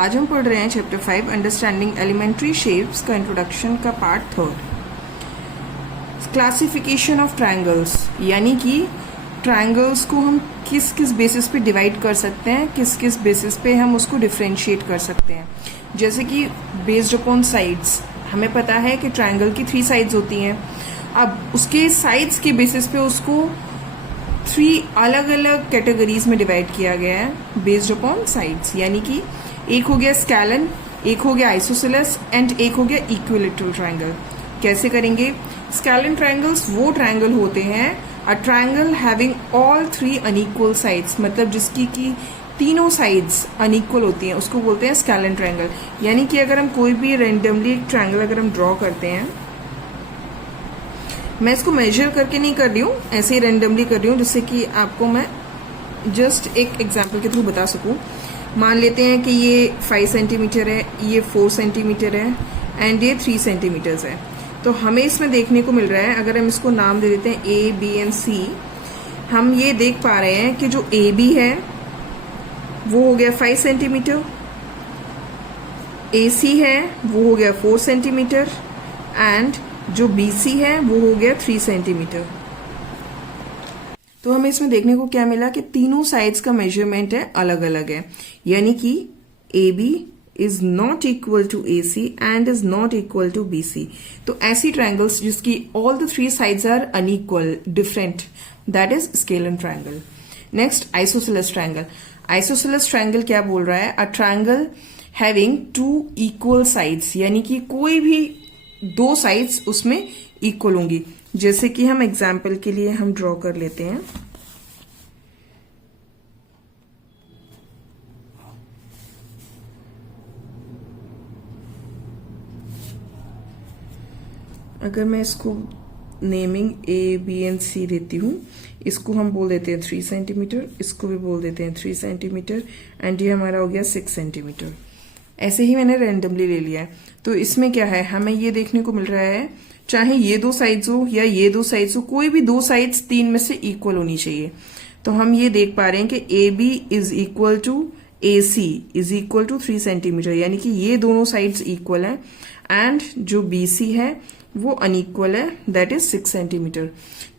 आज हम पढ़ रहे हैं चैप्टर 5 अंडरस्टैंडिंग एलिमेंट्री शेप्स का इंट्रोडक्शन का पार्ट 3 क्लासिफिकेशन ऑफ ट्रायंगल्स, यानी कि ट्रायंगल्स को हम किस किस बेसिस पे डिवाइड कर सकते हैं, किस किस बेसिस पे हम उसको डिफरेंशिएट कर सकते हैं। जैसे कि बेस्ड अपॉन साइड्स, हमें पता है कि ट्रायंगल की 3 साइड्स होती हैं। अब उसके साइड्स के बेसिस पे उसको 3 अलग अलग कैटेगरीज में डिवाइड किया गया है बेस्ड अपॉन साइड्स, यानी कि एक हो गया स्केलन, एक हो गया आइसोसेलेस एंड एक हो गया इक्विलैटरल ट्रायंगल। कैसे करेंगे? स्केलन ट्रायंगल्स वो ट्रायंगल होते हैं अ triangle having all 3 unequal sides, मतलब जिसकी की तीनों साइड्स अनइक्वल होती हैं, उसको बोलते हैं स्केलन ट्रायंगल। यानी कि अगर हम कोई भी रैंडमली एक ट्रायंगल अगर हम ड्रॉ करते हैं, मैं इसको मेजर करके नहीं कर रही हूँ, ऐसे ही रैंडमली कर रही हूँ जिससे कि आपको मैं जस्ट एक एग्जांपल के थ्रू बता सकूँ। मान लेते हैं कि ये 5 सेंटीमीटर है, ये 4 सेंटीमीटर है एंड ये 3 सेंटीमीटर्स है। तो हमें इसमें देखने को मिल रहा है, अगर हम इसको नाम दे देते हैं ए, बी एंड सी, हम ये देख पा रहे हैं कि जो ए बी है वो हो गया 5 सेंटीमीटर, ए सी है वो हो गया 4 सेंटीमीटर एंड जो बी सी है वो हो गया 3 सेंटीमीटर। तो हमें इसमें देखने को क्या मिला कि तीनों साइड्स का मेजरमेंट है अलग अलग है, यानी कि A B is not equal to A C and is not equal to B C. तो ऐसी ट्रायंगल्स जिसकी all the 3 sides are unequal, different, that is scalene triangle. Next isosceles triangle. Isosceles triangle क्या बोल रहा है? A triangle having 2 equal sides, यानी कि कोई भी 2 साइड्स उसमें इक्वल होंगी। जैसे कि हम एग्जाम्पल के लिए हम ड्रॉ कर लेते हैं। अगर मैं इसको नेमिंग ए, बी एंड सी देती हूँ, इसको हम बोल देते हैं 3 सेंटीमीटर, इसको भी बोल देते हैं 3 सेंटीमीटर एंड ये हमारा हो गया 6 सेंटीमीटर। ऐसे ही मैंने रैंडमली ले लिया है। तो इसमें क्या है, हमें ये देखने को मिल रहा है, चाहे ये 2 साइड्स हो या ये 2 साइड्स हो, कोई भी 2 साइड्स 3 में से इक्वल होनी चाहिए। तो हम ये देख पा रहे हैं कि A B is equal to A C is equal to 3 centimetre, यानी कि ये दोनों साइड्स इक्वल हैं एंड जो बी सी है वो अनइक्वल है, दैट इज 6 सेंटीमीटर।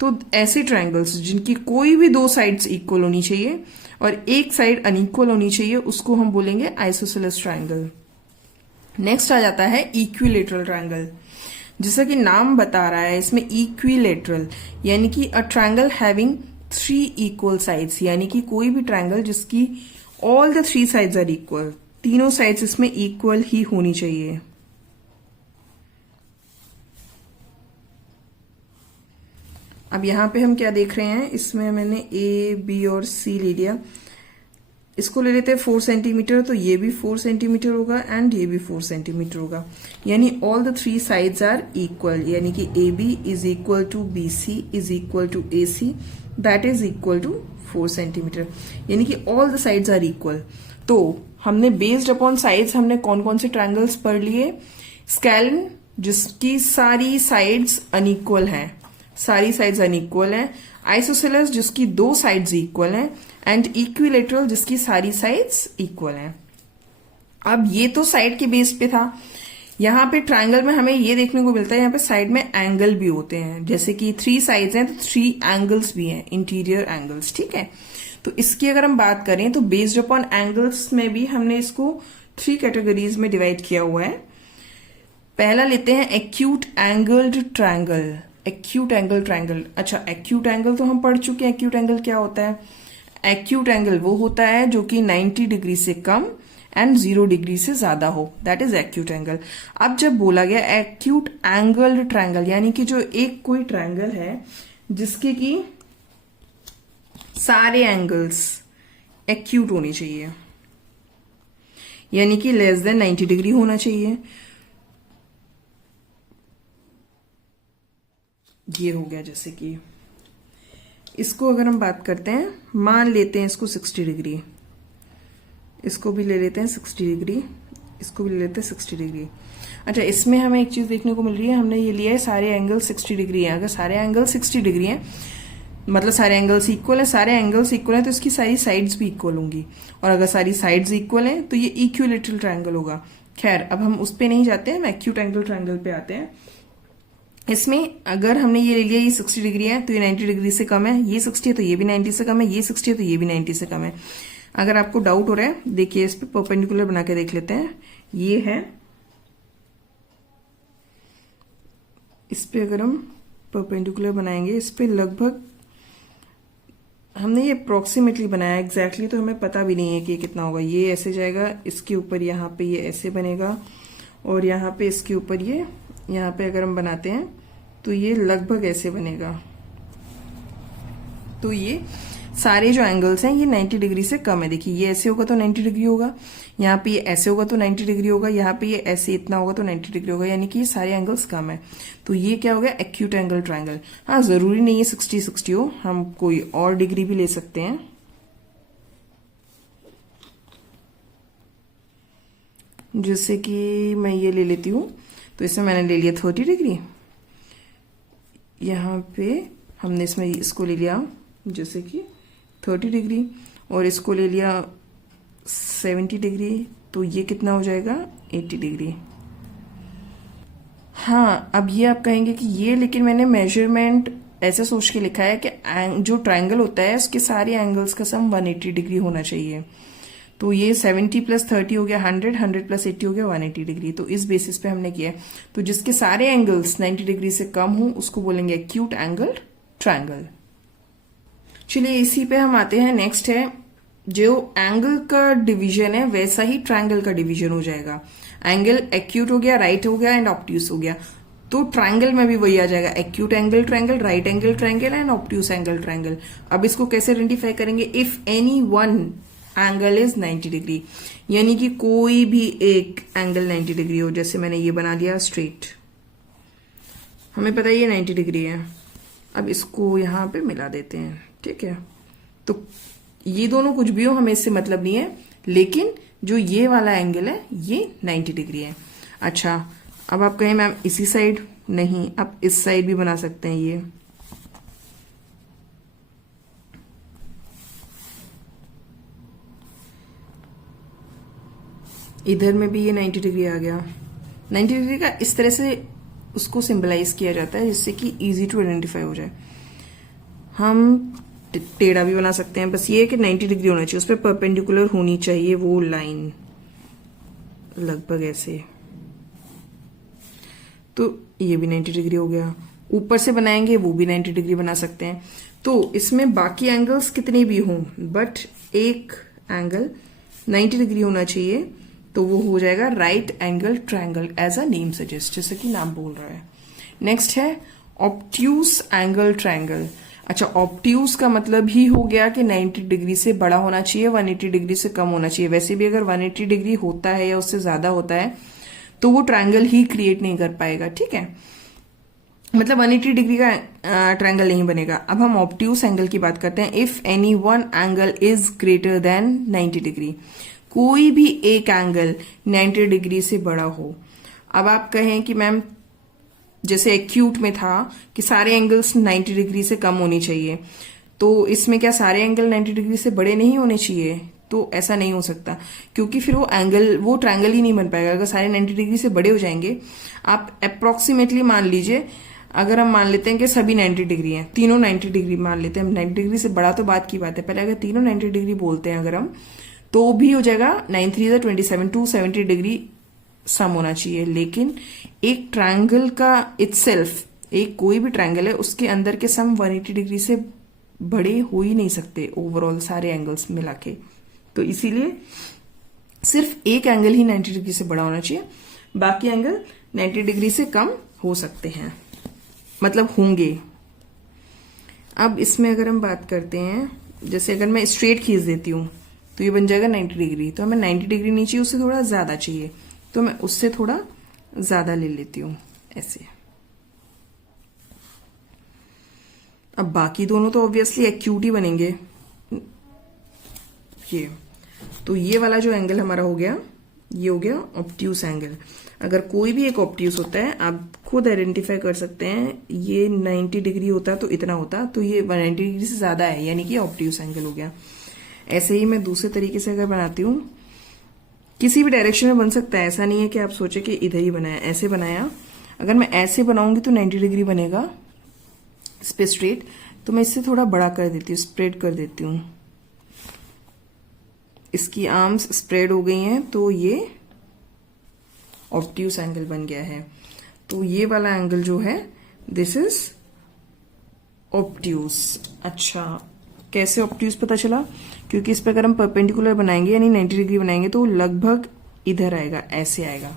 तो ऐसे ट्रायंगल्स जिनकी कोई भी 2 साइड्स इक्वल होनी चाहिए और एक साइड अनइक्वल होनी चाहिए, उसको हम बोलेंगे आइसोसेलेस ट्रायंगल। नेक्स्ट आ जाता है इक्विलैटरल ट्रायंगल। जैसा कि नाम बता रहा है, इसमें इक्विलैटरल यानी कि a triangle having 3 equal sides, यानी कि कोई भी ट्रायंगल जिसकी all the 3 sides are equal, तीनों साइड्स इसमें इक्वल ही होनी चाहिए। अब यहां पे हम क्या देख रहे हैं, इसमें मैंने ए, बी और सी ले लिया। इसको ले लेते हैं 4 सेंटीमीटर, तो ये भी 4 सेंटीमीटर होगा एंड ये भी 4 सेंटीमीटर होगा, यानी all the 3 sides are equal, यानी कि A B is equal to B C is equal to A C, that is equal to 4 centimetre, यानी कि all the sides are equal. तो हमने बेस्ड अपॉन साइड्स हमने कौन कौन से ट्रायंगल्स पढ़ लिए? स्केलन जिसकी सारी साइड्स अनइक्वल हैं, सारी साइड्स अनइक्वल हैं, आइसोसेलेस जिसकी 2 साइड्स इक्वल हैं एंड इक्विलैटरल जिसकी सारी साइड्स इक्वल हैं। अब ये तो साइड के बेस पे था। यहाँ पे ट्रायंगल में हमें ये देखने को मिलता है, यहाँ पे साइड में एंगल भी होते हैं, जैसे कि 3 साइड्स हैं तो 3 एंगल्स भी हैं, इंटीरियर एंगल्स, ठीक है। तो इसकी अगर हम बात करें तो बेस्ड अपॉन एंगल्स में भी हमने इसको 3 कैटेगरीज में डिवाइड किया हुआ है। पहला लेते हैं acute angled triangle. Acute angle triangle, अच्छा एक्यूट एंगल तो हम पढ़ चुके हैं। एक्यूट एंगल क्या होता है? एक्यूट एंगल वो होता है जो कि 90 डिग्री से कम एंड 0 डिग्री से ज्यादा हो, दैट इज एक्यूट एंगल। अब जब बोला गया एक्यूट एंगल्ड ट्रायंगल, यानी कि जो एक कोई ट्रायंगल है जिसके की सारे एंगल्स एक्यूट होने चाहिए, यानी कि लेस देन 90 डिग्री होना चाहिए। ये हो गया, जैसे कि इसको अगर हम बात करते हैं, मान लेते हैं इसको 60 डिग्री, इसको भी ले लेते हैं 60 डिग्री, इसको भी ले लेते हैं 60 डिग्री। अच्छा, इसमें हमें एक चीज देखने को मिल रही है, हमने ये लिया है सारे एंगल 60 डिग्री हैं। अगर सारे एंगल 60 डिग्री हैं मतलब सारे एंगल्स इक्वल है, सारे एंगल्स इक्वल है तो इसकी सारी साइड्स भी इक्वल होंगी, और अगर सारी साइड्स इक्वल है तो ये इक्विलेटरल ट्रायंगल होगा। खैर अब हम उस पे नहीं जाते हैं, हम एक्यूट एंगल ट्रायंगल पे आते हैं। इसमें अगर हमने ये ले लिया ये 60 डिग्री है तो ये 90 डिग्री से कम है, ये 60 है तो ये भी 90 से कम है, ये 60 है तो ये भी 90 से कम है। अगर आपको डाउट हो रहा है, देखिए इस पे परपेंडिकुलर बना के देख लेते हैं। ये है, इस पे अगर हम परपेंडिकुलर बनाएंगे, इस पे लगभग हमने ये अप्रोक्सीमेटली बनाया, एग्जैक्टली तो हमें पता भी नहीं है कि ये कितना होगा। ये ऐसे जाएगा, इसके ऊपर यहाँ पे ये ऐसे बनेगा, और यहाँ पे इसके ऊपर ये, यहाँ पे अगर हम बनाते हैं तो ये लगभग ऐसे बनेगा। तो ये सारे जो एंगल्स हैं ये 90 डिग्री से कम है। देखिए ये ऐसे होगा तो 90 डिग्री होगा, यहाँ पे ये ऐसे होगा तो 90 डिग्री होगा, यहाँ पे ये ऐसे इतना होगा तो 90 डिग्री होगा, यानी कि ये सारे एंगल्स कम है। तो ये क्या हो गया, एक्यूट एंगल ट्रायंगल। हाँ, जरूरी नहीं है 60-60 हो, हम कोई और डिग्री भी ले सकते हैं। जैसे कि मैं ये ले लेती हूँ, तो इसमें मैंने ले लिया 30 डिग्री, यहाँ पे हमने इसमें इसको ले लिया जैसे कि 30 डिग्री, और इसको ले लिया 70 डिग्री, तो ये कितना हो जाएगा 80 डिग्री। हाँ, अब ये आप कहेंगे कि ये लेकिन मैंने मेजरमेंट ऐसे सोच के लिखा है कि जो ट्रायंगल होता है उसके सारे एंगल्स का सम 180 डिग्री होना चाहिए। तो ये 70 + 30 हो गया 100, 100 + 80 हो गया 180 डिग्री। तो इस बेसिस पे हमने किया है। तो जिसके सारे एंगल्स 90 डिग्री से कम हो उसको बोलेंगे एक्यूट एंगल ट्रायंगल। चलिए इसी पे हम आते हैं। नेक्स्ट है, जो एंगल का डिवीजन है वैसा ही ट्रायंगल का डिवीजन हो जाएगा। एंगल एक्यूट हो गया, राइट हो गया एंड ऑब्ट्यूस हो गया, तो ट्रायंगल में भी वही आ जाएगा, acute angle triangle, right angle triangle and obtuse angle triangle. अब इसको कैसे आइडेंटिफाई करेंगे, if any one angle is 90 degree, यानी कि कोई भी एक एंगल 90 डिग्री हो। जैसे मैंने ये बना दिया स्ट्रेट, हमें पता है ये 90 डिग्री है। अब इसको यहां पे मिला देते हैं, ठीक है। तो ये दोनों कुछ भी हो, हमें इससे मतलब नहीं है, लेकिन जो ये वाला एंगल है ये 90 डिग्री है। अच्छा, अब आप कहें मैम इसी साइड, नहीं, आप इस साइड भी बना सकते हैं। ये इधर में भी ये 90 डिग्री आ गया। 90 डिग्री का इस तरह से उसको सिंबलाइज किया जाता है जिससे कि इजी टू आइडेंटिफाई हो जाए। हम टेढ़ा भी बना सकते हैं, बस ये है कि 90 डिग्री होना चाहिए, उस पर परपेंडिकुलर होनी चाहिए वो लाइन, लगभग ऐसे। तो ये भी 90 डिग्री हो गया। ऊपर से बनाएंगे वो भी 90 डिग्री बना सकते हैं। तो इसमें बाकी एंगल्स कितने भी हों, बट एक एंगल 90 डिग्री होना चाहिए, तो वो हो जाएगा right angle triangle, as a name suggest, जैसे कि नाम बोल रहा है। नेक्स्ट है ऑब्ट्यूस एंगल ट्रायंगल। अच्छा, ऑब्ट्यूस का मतलब ही हो गया कि 90 डिग्री से बड़ा होना चाहिए, 180 डिग्री से कम होना चाहिए। वैसे भी अगर 180 डिग्री होता है या उससे ज्यादा होता है तो वो ट्रायंगल ही क्रिएट नहीं कर पाएगा, ठीक है, मतलब 180 डिग्री का ट्रायंगल नहीं बनेगा। अब हम ऑब्ट्यूस एंगल की बात करते हैं। If any one angle is greater than 90 degree, कोई भी एक एंगल 90 डिग्री से बड़ा हो। अब आप कहें कि मैम जैसे एक्यूट में था कि सारे एंगल्स 90 डिग्री से कम होनी चाहिए, तो इसमें क्या सारे एंगल 90 डिग्री से बड़े नहीं होने चाहिए? तो ऐसा नहीं हो सकता, क्योंकि फिर वो ट्रायंगल ही नहीं बन पाएगा। अगर सारे 90 डिग्री से बड़े हो जाएंगे, आप अप्रोक्सीमेटली मान लीजिए, अगर हम मान लेते हैं कि सभी 90 डिग्री हैं, तीनों 90 डिग्री मान लेते हैं, 90 डिग्री से बड़ा तो बात की बात है, पहले अगर तीनों 90 डिग्री बोलते हैं अगर हम, तो भी हो जाएगा 9 3 27, 270 डिग्री सम होना चाहिए। लेकिन एक ट्रायंगल का इटसेल्फ, एक कोई भी ट्रायंगल है उसके अंदर के सम 180 डिग्री से बड़े हो ही नहीं सकते ओवरऑल सारे एंगल्स मिला के। तो इसीलिए सिर्फ एक एंगल ही 90 डिग्री से बड़ा होना चाहिए, बाकी एंगल 90 डिग्री से कम हो सकते हैं, मतलब होंगे। अब इसमें अगर हम बात करते हैं, जैसे अगर मैं स्ट्रेट खींच देती हूं तो ये बन जाएगा 90 डिग्री, तो हमें 90 डिग्री नहीं चाहिए, उससे थोड़ा ज्यादा चाहिए, तो मैं उससे थोड़ा ज्यादा ले लेती हूं ऐसे। अब बाकी दोनों तो ऑब्वियसली एक्यूट ही बनेंगे। ये तो ये वाला जो एंगल हमारा हो गया ये हो गया ऑब्ट्यूस एंगल। अगर कोई भी एक ऑब्ट्यूस होता है आप खुद आइडेंटिफाई कर सकते हैं, ये 90 डिग्री होता तो इतना होता, तो ये 190 डिग्री से ज्यादा है, यानी कि ऑब्ट्यूस एंगल हो गया। ऐसे ही मैं दूसरे तरीके से अगर बनाती हूँ, किसी भी डायरेक्शन में बन सकता है, ऐसा नहीं है कि आप सोचे कि इधर ही बनाया, ऐसे बनाया। अगर मैं ऐसे बनाऊंगी तो 90 डिग्री बनेगा इस पे स्ट्रेट, तो मैं इससे थोड़ा बड़ा कर देती हूँ, स्प्रेड कर देती हूँ। इसकी आर्म्स स्प्रेड हो गई हैं, तो ये ऑब्ट्यूस एंगल बन गया है। तो ये वाला एंगल जो है दिस इज ऑब्ट्यूस। अच्छा, कैसे ऑब्ट्यूस पता चला? क्योंकि इस पर अगर हम परपेंडिकुलर बनाएंगे यानी 90 डिग्री बनाएंगे तो लगभग इधर आएगा, ऐसे आएगा,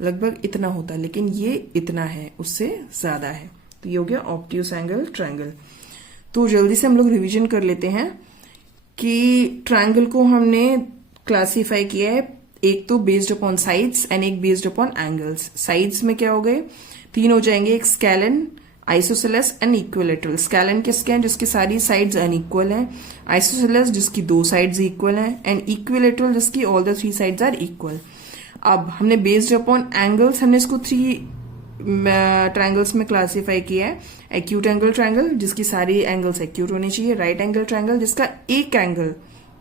लगभग इतना होता, लेकिन ये इतना है, उससे ज्यादा है। तो ये हो गया ऑब्ट्यूस एंगल ट्रायंगल। तो जल्दी से हम लोग रिवीजन कर लेते हैं कि ट्रायंगल को हमने क्लासिफाई किया है, एक तो बेस्ड अपॉन साइड्स एंड एक बेस्ड अपॉन एंगल्स। साइड्स में क्या हो गए, 3 हो जाएंगे, एक scalene, isosceles and equilateral. Scalene किसके हैं? जिसकी सारी साइड्स अनइक्वल हैं। आइसोसेलेस जिसकी 2 साइड्स इक्वल हैं, एंड इक्विलेटरल जिसकी all the 3 sides are equal. अब हमने बेस्ड अपॉन एंगल्स हमने इसको 3 ट्रायंगल्स में क्लासिफाई किया है। एक्यूट एंगल ट्रायंगल जिसकी सारी एंगल्स एक्यूट होनी चाहिए, राइट एंगल ट्रायंगल जिसका एक एंगल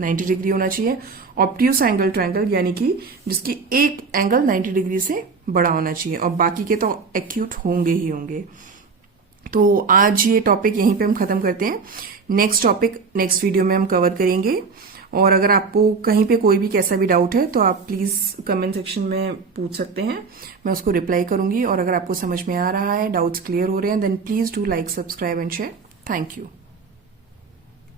90 डिग्री होना चाहिए, ऑब्ट्यूस एंगल ट्रायंगल यानी कि जिसकी एक एंगल 90 डिग्री से बड़ा होना चाहिए, और बाकी के तो एक्यूट होंगे ही होंगे। तो आज ये टॉपिक यहीं पे हम खत्म करते हैं। नेक्स्ट टॉपिक नेक्स्ट वीडियो में हम कवर करेंगे। और अगर आपको कहीं पे कोई भी कैसा भी डाउट है तो आप प्लीज कमेंट सेक्शन में पूछ सकते हैं, मैं उसको रिप्लाई करूंगी। और अगर आपको समझ में आ रहा है, डाउट्स क्लियर हो रहे हैं, then please do like, subscribe and share. Thank you.